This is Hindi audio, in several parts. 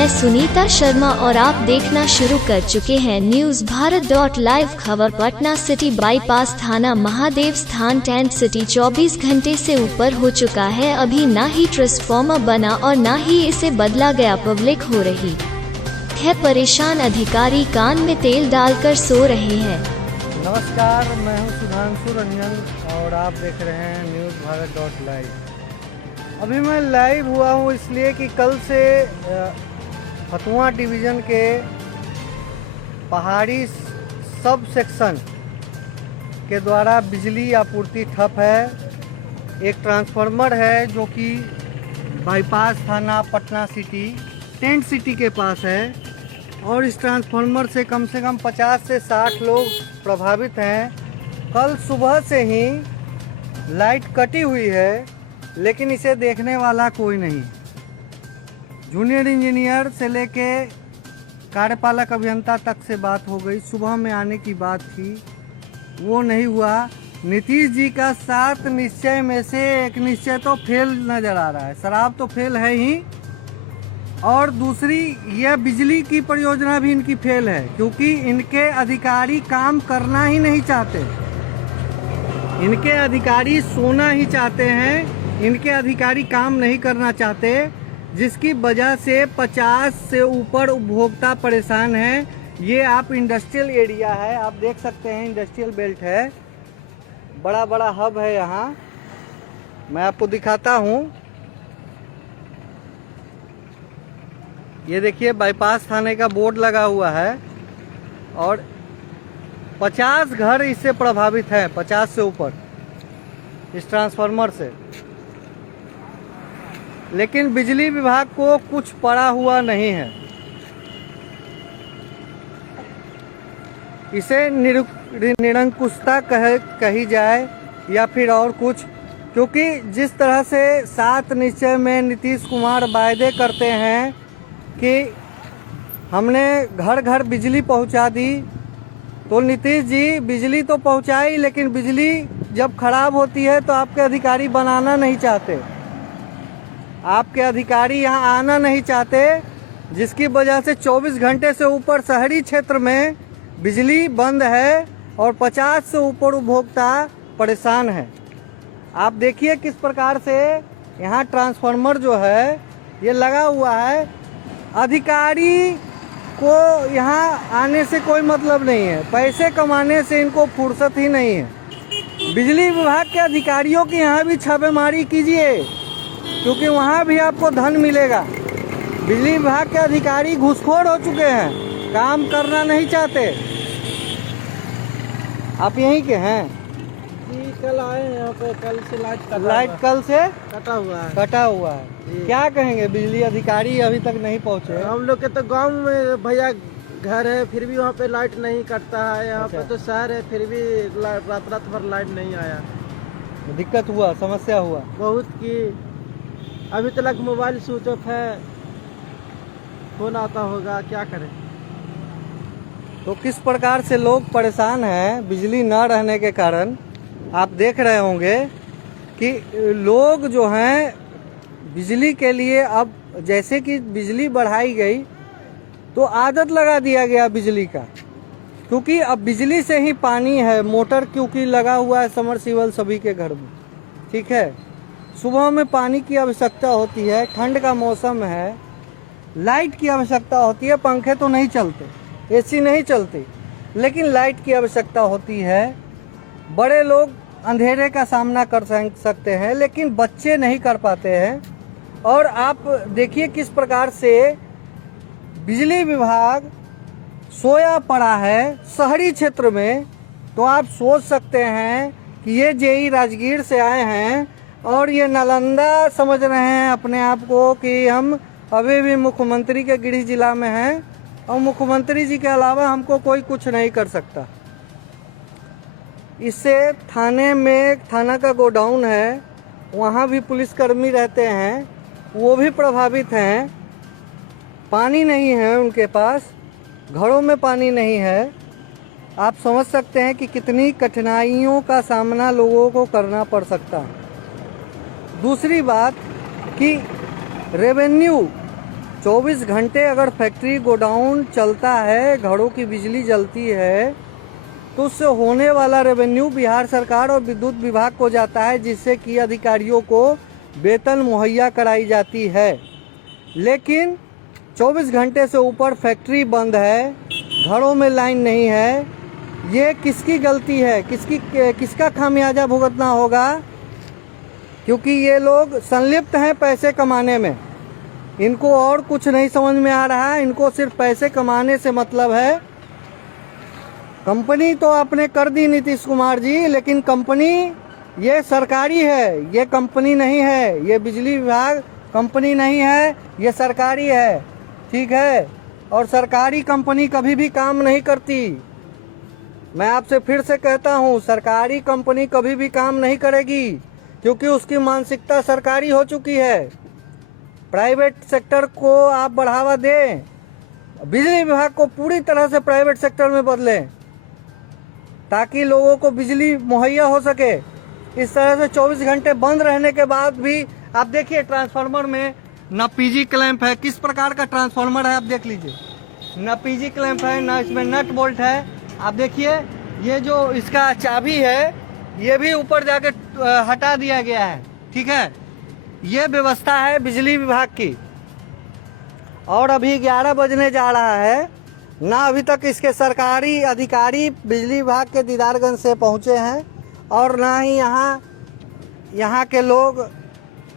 मैं सुनीता शर्मा और आप देखना शुरू कर चुके हैं न्यूज भारत.लाइव। खबर पटना सिटी बाईपास थाना महादेव स्थान टेंट सिटी 24 घंटे से ऊपर हो चुका है। अभी ना ही ट्रांसफार्मर बना और ना ही इसे बदला गया। पब्लिक हो रही है परेशान, अधिकारी कान में तेल डालकर सो रहे हैं। नमस्कार, मैं हूं सुधांशु रंजन और आप देख रहे हैं न्यूज़ भारत.लाइव। अभी मैं लाइव हुआ हूं इसलिए कि कल से फतुहा डिवीज़न के पहाड़ी सब सेक्शन के द्वारा बिजली आपूर्ति ठप है। एक ट्रांसफार्मर है जो कि बाईपास थाना पटना सिटी टेंट सिटी के पास है और इस ट्रांसफार्मर से कम 50 से 60 लोग प्रभावित हैं। कल सुबह से ही लाइट कटी हुई है लेकिन इसे देखने वाला कोई नहीं। जूनियर इंजीनियर से लेके कार्यपालक अभियंता तक से बात हो गई। सुबह में आने की बात थी, वो नहीं हुआ। नीतीश जी का 7 निश्चय में से एक निश्चय तो फेल नज़र आ रहा है। शराब तो फेल है ही, और दूसरी यह बिजली की परियोजना भी इनकी फेल है क्योंकि इनके अधिकारी काम करना ही नहीं चाहते। इनके अधिकारी सोना ही चाहते हैं। इनके अधिकारी काम नहीं करना चाहते, जिसकी वजह से 50 से ऊपर उपभोक्ता परेशान हैं। ये आप इंडस्ट्रियल एरिया है, आप देख सकते हैं, इंडस्ट्रियल बेल्ट है, बड़ा बड़ा हब है यहाँ। मैं आपको दिखाता हूँ। ये देखिए बाईपास थाने का बोर्ड लगा हुआ है और 50 घर इससे प्रभावित हैं, 50 से ऊपर इस ट्रांसफार्मर से। लेकिन बिजली विभाग को कुछ पड़ा हुआ नहीं है। इसे निरंकुशता कही जाए या फिर और कुछ, क्योंकि जिस तरह से 7 निश्चय में नीतीश कुमार वायदे करते हैं कि हमने घर घर बिजली पहुंचा दी, तो नीतीश जी बिजली तो पहुंचाई लेकिन बिजली जब खराब होती है तो आपके अधिकारी बनाना नहीं चाहते, आपके अधिकारी यहाँ आना नहीं चाहते, जिसकी वजह से 24 घंटे से ऊपर शहरी क्षेत्र में बिजली बंद है और 50 से ऊपर उपभोक्ता परेशान है। आप देखिए किस प्रकार से यहाँ ट्रांसफार्मर जो है ये लगा हुआ है। अधिकारी को यहाँ आने से कोई मतलब नहीं है, पैसे कमाने से इनको फुर्सत ही नहीं है। बिजली विभाग के अधिकारियों की यहाँ भी छापेमारी कीजिए क्योंकि वहाँ भी आपको धन मिलेगा। बिजली विभाग के अधिकारी घूसखोर हो चुके हैं, काम करना नहीं चाहते। आप यहीं के हैं जी? कल आए यहाँ पे, कल से लाइट कल से कटा हुआ है। क्या कहेंगे, बिजली अधिकारी अभी तक नहीं पहुँचे? हम लोग के तो गांव में भैया घर है फिर भी वहाँ पे लाइट नहीं कटता है। यहाँ पे तो शहर है फिर भी रात भर लाइट नहीं आया। दिक्कत हुआ, समस्या हुआ बहुत की। अभी तक मोबाइल स्विच ऑफ है, फोन आता होगा, क्या करें। तो किस प्रकार से लोग परेशान हैं बिजली न रहने के कारण। आप देख रहे होंगे कि लोग जो हैं बिजली के लिए, अब जैसे कि बिजली बढ़ाई गई तो आदत लगा दिया गया बिजली का, क्योंकि अब बिजली से ही पानी है। मोटर क्योंकि लगा हुआ है समरसीबल सभी के घर में, ठीक है। सुबह में पानी की आवश्यकता होती है, ठंड का मौसम है, लाइट की आवश्यकता होती है। पंखे तो नहीं चलते, एसी नहीं चलती, लेकिन लाइट की आवश्यकता होती है। बड़े लोग अंधेरे का सामना कर सकते हैं लेकिन बच्चे नहीं कर पाते हैं। और आप देखिए किस प्रकार से बिजली विभाग सोया पड़ा है शहरी क्षेत्र में। तो आप सोच सकते हैं कि ये जेई राजगीर से आए हैं और ये नालंदा समझ रहे हैं अपने आप को कि हम अभी भी मुख्यमंत्री के गृह जिला में हैं और मुख्यमंत्री जी के अलावा हमको कोई कुछ नहीं कर सकता। इससे थाने में, थाना का गोडाउन है, वहाँ भी पुलिसकर्मी रहते हैं, वो भी प्रभावित हैं। पानी नहीं है उनके पास, घरों में पानी नहीं है। आप समझ सकते हैं कि कितनी कठिनाइयों का सामना लोगों को करना पड़ सकता है। दूसरी बात कि रेवेन्यू 24 घंटे अगर फैक्ट्री गोडाउन चलता है, घरों की बिजली जलती है, तो उससे होने वाला रेवेन्यू बिहार सरकार और विद्युत विभाग को जाता है, जिससे कि अधिकारियों को वेतन मुहैया कराई जाती है। लेकिन 24 घंटे से ऊपर फैक्ट्री बंद है, घरों में लाइन नहीं है। ये किसकी गलती है? किसका खामियाजा भुगतना होगा? क्योंकि ये लोग संलिप्त हैं पैसे कमाने में। इनको और कुछ नहीं समझ में आ रहा है, इनको सिर्फ पैसे कमाने से मतलब है। कंपनी तो आपने कर दी नीतीश कुमार जी, लेकिन कंपनी ये सरकारी है, ये कंपनी नहीं है, ये बिजली विभाग कंपनी नहीं है, ये सरकारी है, ठीक है। और सरकारी कंपनी कभी भी काम नहीं करती। मैं आपसे फिर से कहता हूँ, सरकारी कंपनी कभी भी काम नहीं करेगी, क्योंकि उसकी मानसिकता सरकारी हो चुकी है। प्राइवेट सेक्टर को आप बढ़ावा दें, बिजली विभाग को पूरी तरह से प्राइवेट सेक्टर में बदलें, ताकि लोगों को बिजली मुहैया हो सके। इस तरह से 24 घंटे बंद रहने के बाद भी आप देखिए ट्रांसफार्मर में न पीजी क्लैंप है। किस प्रकार का ट्रांसफार्मर है आप देख लीजिए, न पीजी क्लैंप है, न इसमें नट बोल्ट है। आप देखिए ये जो इसका चाबी है, ये भी ऊपर जाके हटा दिया गया है, ठीक है। ये व्यवस्था है बिजली विभाग की। और अभी 11 बजने जा रहा है, ना अभी तक इसके सरकारी अधिकारी बिजली विभाग के दीदारगंज से पहुंचे हैं, और ना ही यहाँ के लोग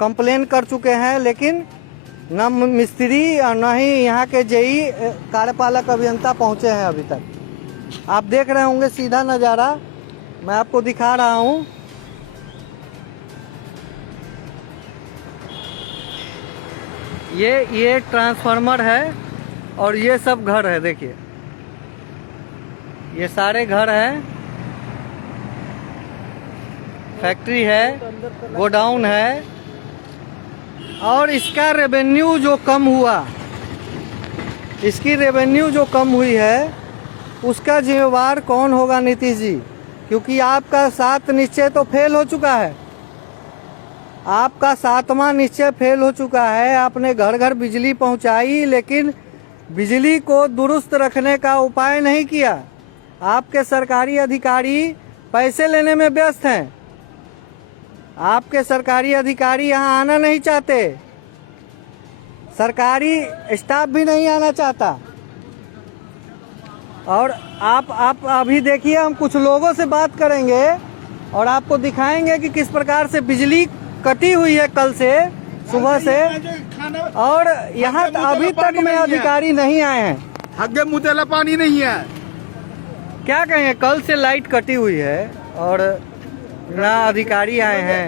कंप्लेन कर चुके हैं, लेकिन न मिस्त्री और न ही यहाँ के जेई कार्यपालक अभियंता पहुंचे हैं अभी तक। आप देख रहे होंगे सीधा नज़ारा, मैं आपको दिखा रहा हूँ। ये ट्रांसफार्मर है और ये सब घर है। देखिए ये सारे घर हैं, फैक्ट्री है, गोडाउन है। और इसका रेवेन्यू जो कम हुआ, इसकी रेवेन्यू जो कम हुई है, उसका जिम्मेवार कौन होगा? नीतीश जी, क्योंकि आपका 7 निश्चय तो फेल हो चुका है। आपका 7वां निश्चय फेल हो चुका है। आपने घर घर बिजली पहुंचाई, लेकिन बिजली को दुरुस्त रखने का उपाय नहीं किया। आपके सरकारी अधिकारी पैसे लेने में व्यस्त हैं। आपके सरकारी अधिकारी यहाँ आना नहीं चाहते, सरकारी स्टाफ भी नहीं आना चाहता। और आप अभी देखिए, हम कुछ लोगों से बात करेंगे और आपको दिखाएंगे कि किस प्रकार से बिजली कटी हुई है कल से, सुबह से। और यहाँ अभी तक में अधिकारी नहीं आए हैं। हग्गे मुतेला पानी नहीं है। क्या कहें, कल से लाइट कटी हुई है और ना अधिकारी आए हैं।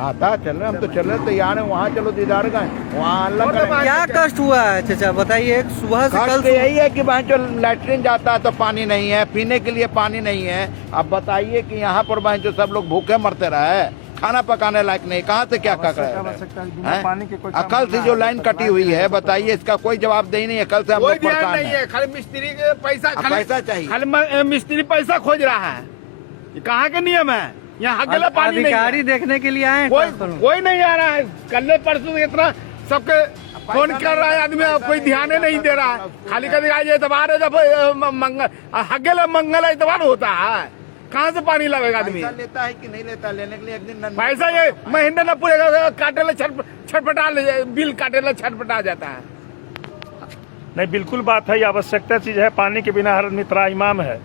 आता चल रहे, हम तो चल रहे तैयार है। वहाँ चलो दीदार गए, वहाँ अल्लाह क्या कष्ट हुआ है चाचा बताइए? सुबह से कल से यही है कि वहाँ जो लैट्रिन जाता है तो पानी नहीं है, पीने के लिए पानी नहीं है। अब बताइए कि यहाँ पर वहाँ जो सब लोग भूखे मरते रहे, खाना पकाने लायक नहीं, कहाँ से क्या कर रहे हैं? कल से जो लाइन कटी हुई है, बताइए इसका कोई जवाबदेही नहीं है। कल से हम लोग परेशान हैं। खाली मिस्त्री के पैसा चाहिए, खाली मिस्त्री पैसा खोज रहा है। ये कहाँ के नियम है? यहाँ हगला पानी नहीं अधिकारी है। देखने के लिए आए, कोई नहीं आ रहा है। कल परसों इतना सबके फोन कर रहा है आदमी, कोई ध्यान नहीं दे रहा है। खाली का एतबार है, जब हगेला मंगल एतबार होता है, कहाँ से पानी लगेगा आदमी? लेता है कि नहीं लेता? लेने के लिए एक दिन पैसा ये महीने न पूरे काटे ला छटपटा, बिल काटे ला छटपटा जाता है। नहीं, बिल्कुल बात है, ये आवश्यकता चीज है। पानी के बिना हर मित्रा इमाम है।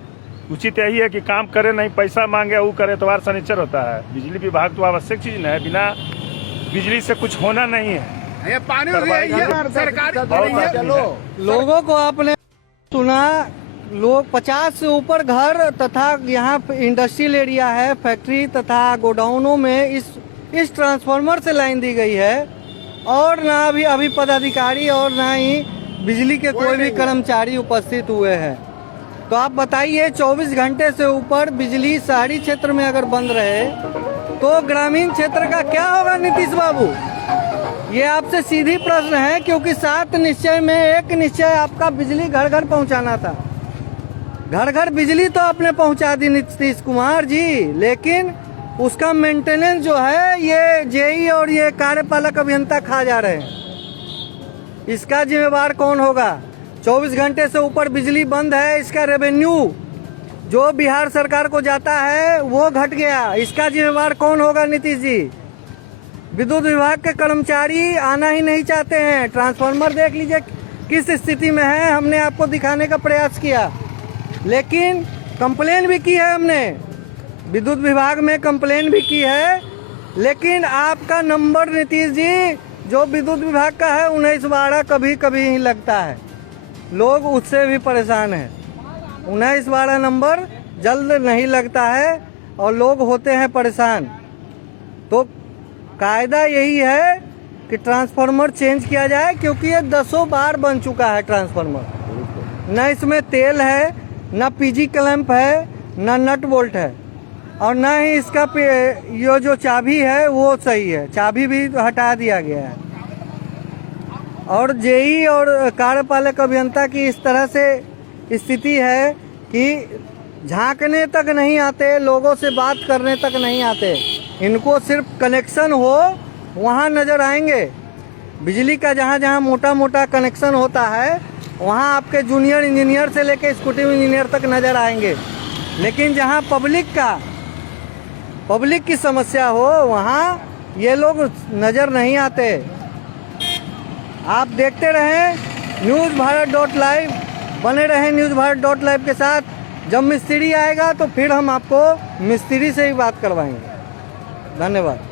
उचित यही है कि काम करे, नहीं पैसा मांगे, वो करे, एतवार शनिचर होता है। बिजली विभाग तो आवश्यक चीज है, बिना बिजली से कुछ होना नहीं है। ये पानी सरकार लोगों को आपने सुना, लोग 50 से ऊपर घर तथा यहाँ इंडस्ट्रियल एरिया है, फैक्ट्री तथा गोडाउनों में इस ट्रांसफार्मर से लाइन दी गई है। और ना अभी पदाधिकारी और ना ही बिजली के कोई भी कर्मचारी उपस्थित हुए हैं। तो आप बताइए, 24 घंटे से ऊपर बिजली शहरी क्षेत्र में अगर बंद रहे तो ग्रामीण क्षेत्र का क्या होगा नीतीश बाबू? ये आपसे सीधी प्रश्न है, क्योंकि 7 निश्चय में एक निश्चय आपका बिजली घर घर पहुंचाना था। घर घर बिजली तो आपने पहुंचा दी नीतीश कुमार जी, लेकिन उसका मेंटेनेंस जो है ये जेई और ये कार्यपालक अभियंता खा जा रहे हैं। इसका जिम्मेवार कौन होगा? 24 घंटे से ऊपर बिजली बंद है, इसका रेवेन्यू जो बिहार सरकार को जाता है वो घट गया, इसका जिम्मेवार कौन होगा? नीतीश जी। विद्युत विभाग के कर्मचारी आना ही नहीं चाहते हैं। ट्रांसफार्मर देख लीजिए किस स्थिति में है, हमने आपको दिखाने का प्रयास किया, लेकिन कंप्लेन भी की है हमने, विद्युत विभाग में कंप्लेन भी की है, लेकिन आपका नंबर नीतीश जी जो विद्युत विभाग का है 1912 कभी कभी ही लगता है, लोग उससे भी परेशान हैं। 1912 नंबर जल्द नहीं लगता है और लोग होते हैं परेशान। तो कायदा यही है कि ट्रांसफार्मर चेंज किया जाए, क्योंकि ये 10 बार बन चुका है ट्रांसफार्मर। न इसमें तेल है, न पीजी क्लैंप है, न नट बोल्ट है, और न ही इसका ये जो चाबी है वो सही है, चाबी भी हटा दिया गया है। और जेई और कार्यपालक अभियंता की इस तरह से स्थिति है कि झांकने तक नहीं आते, लोगों से बात करने तक नहीं आते। इनको सिर्फ कनेक्शन हो वहाँ नज़र आएंगे। बिजली का जहाँ जहाँ मोटा मोटा कनेक्शन होता है वहाँ आपके जूनियर इंजीनियर से लेकर एक्जीक्यूटिव इंजीनियर तक नज़र आएंगे, लेकिन जहाँ पब्लिक की समस्या हो वहाँ ये लोग नज़र नहीं आते। आप देखते रहें NewsBharat.live, बने रहें NewsBharat.live के साथ। जब मिस्त्री आएगा तो फिर हम आपको मिस्त्री से ही बात करवाएंगे। धन्यवाद।